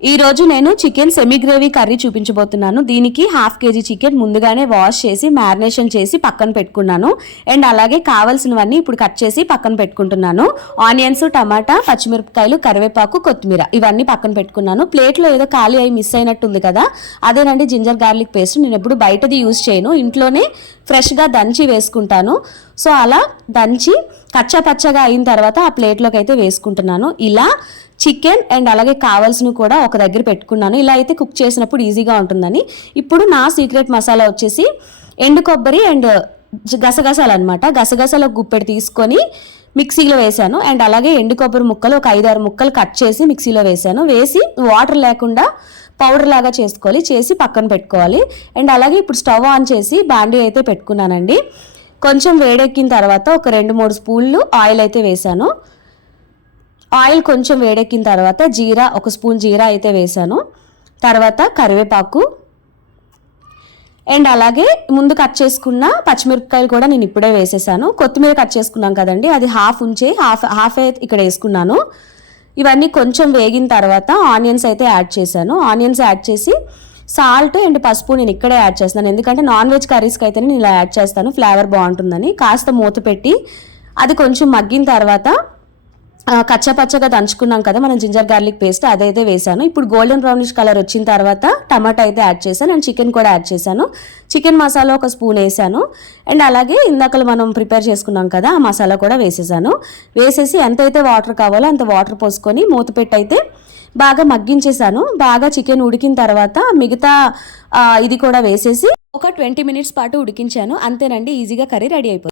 ఈ రోజు నేను చికెన్ సెమీ గ్రేవీ కర్రీ చూపించబోతున్నాను. దీనికి 1/2 kg చికెన్ ముందుగానే వాష్ చేసి మ్యారినేషన్ చేసి పక్కన పెట్టుకున్నాను. అండ్ అలాగే కావాల్సినవన్నీ ఇప్పుడు కట్ చేసి పక్కన పెట్టుకుంటున్నాను. ఆనియన్స్, టమాటా, పచ్చిమిరపకాయలు, కరివేపాకు, కొత్తిమీర ఇవన్నీ పక్కన పెట్టుకున్నాను. ప్లేట్లో ఏదో ఖాళీ అయి మిస్ అయినట్టుంది కదా, అదేనండి జింజర్ గార్లిక్ పేస్ట్. నేను ఎప్పుడు బయటది యూజ్ చేయను, ఇంట్లోనే ఫ్రెష్గా దంచి వేసుకుంటాను. సో అలా దంచి కచ్చా పచ్చగా అయిన తర్వాత ఆ ప్లేట్లోకి అయితే వేసుకుంటున్నాను. ఇలా చికెన్ అండ్ అలాగే కావాల్సినవి కూడా ఒక దగ్గర పెట్టుకున్నాను. ఇలా అయితే కుక్ చేసినప్పుడు ఈజీగా ఉంటుందని. ఇప్పుడు నా సీక్రెట్ మసాలా వచ్చేసి ఎండు కొబ్బరి అండ్ గసగసాలు అనమాట. గసగసాలు ఒక గుప్పెడు తీసుకొని మిక్సీలో వేసాను. అండ్ అలాగే ఎండు కొబ్బరి ముక్కలు ఒక 5-6 ముక్కలు కట్ చేసి మిక్సీలో వేసాను. వేసి వాటర్ లేకుండా పౌడర్ లాగా చేసుకోవాలి, చేసి పక్కన పెట్టుకోవాలి. అండ్ అలాగే ఇప్పుడు స్టవ్ ఆన్ చేసి బాండీ అయితే పెట్టుకున్నానండి. కొంచెం వేడెక్కిన తర్వాత ఒక 2-3 స్పూన్లు ఆయిల్ అయితే వేసాను. ఆయిల్ కొంచెం వేడెక్కిన తర్వాత జీరా, 1 స్పూన్ జీరా అయితే వేసాను. తర్వాత కరివేపాకు అండ్ అలాగే ముందు కట్ చేసుకున్న పచ్చిమిరపకాయలు కూడా నేను ఇప్పుడే వేసేసాను. కొత్తిమీర కట్ చేసుకున్నాం కదండి, అది హాఫ్ ఉంచి హాఫ్ ఇక్కడ వేసుకున్నాను. ఇవన్నీ కొంచెం వేగిన తర్వాత ఆనియన్స్ అయితే యాడ్ చేశాను. ఆనియన్స్ యాడ్ చేసి సాల్ట్ అండ్ పసుపు నేను ఇక్కడే యాడ్ చేస్తాను, ఎందుకంటే నాన్ వెజ్ కర్రీస్కి అయితే నేను ఇలా యాడ్ చేస్తాను, ఫ్లేవర్ బాగుంటుందని. కాస్త మూత పెట్టి అది కొంచెం మగ్గిన తర్వాత కచ్చపచ్చగా దంచుకున్నాం కదా మనం జింజర్ గార్లిక్ పేస్ట్, అదైతే వేసాను. ఇప్పుడు గోల్డెన్ బ్రౌనిష్ కలర్ వచ్చిన తర్వాత టమాటా అయితే యాడ్ చేశాను అండ్ చికెన్ కూడా యాడ్ చేశాను. చికెన్ మసాలా 1 స్పూన్ వేసాను. అండ్ అలాగే ఇందాక మనం ప్రిపేర్ చేసుకున్నాం కదా ఆ మసాలా కూడా వేసేసాను. వేసేసి ఎంతైతే వాటర్ కావాలో అంత వాటర్ పోసుకొని మూత పెట్టి అయితే బాగా మగ్గించేసాను. బాగా చికెన్ ఉడికిన తర్వాత మిగతా ఇది కూడా వేసేసి ఒక 20 minutes పాటు ఉడికించాను. అంతేనండి, ఈజీగా కర్రీ రెడీ అయిపోయింది.